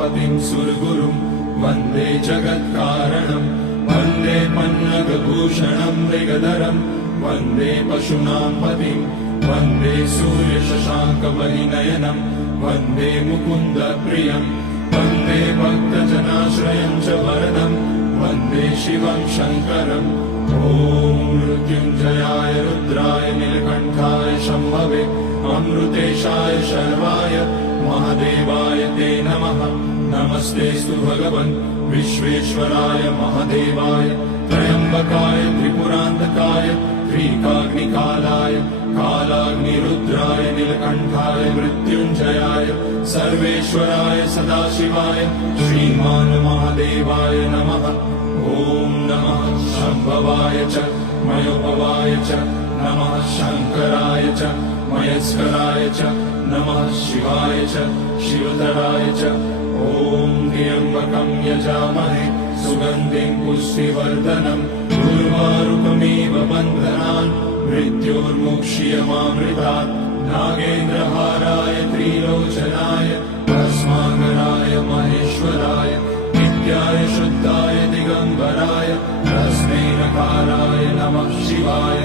पतिं सुरगुरुं वन्दे जगत्कारणं वन्दे पन्नगभूषणं मृगधरं वन्दे पशूनां पतिं वन्दे सूर्यशशाङ्कवलिनयनं वन्दे मुकुन्दप्रियं वन्दे भक्तजनाश्रयं च वरदं वन्दे शिवं शङ्करम् ॐ मृत्युञ्जयाय रुद्राय नीलकण्ठाय शम्भवे अमृतेशाय शर्वाय महादेवाय ते नमः। नमस्तेस्तु भगवन् विश्वेश्वराय महादेवाय त्र्यम्बकाय त्रिपुरान्तकाय त्रिकाग्निकालाय कालाग्निरुद्राय नीलकण्ठाय मृत्युञ्जयाय सर्वेश्वराय सदाशिवाय श्रीमान् महादेवाय नमः। ॐ नमः शम्भवाय च मयोपवाय च नमः शङ्कराय च मयस्कराय च नमः शिवाय च शिवतराय च ॐ त्र्यम्बकं यजामहे सुगन्धिं पुष्टिवर्धनम् उर्वारुकमिव बन्धनान् मृत्योर्मुक्ष्यमामृतात् नागेन्द्रहाराय त्रिलोचनाय भस्माकराय महेश्वराय नित्याय शुद्धाय दिगम्बराय तस्मै नकाराय नमः शिवाय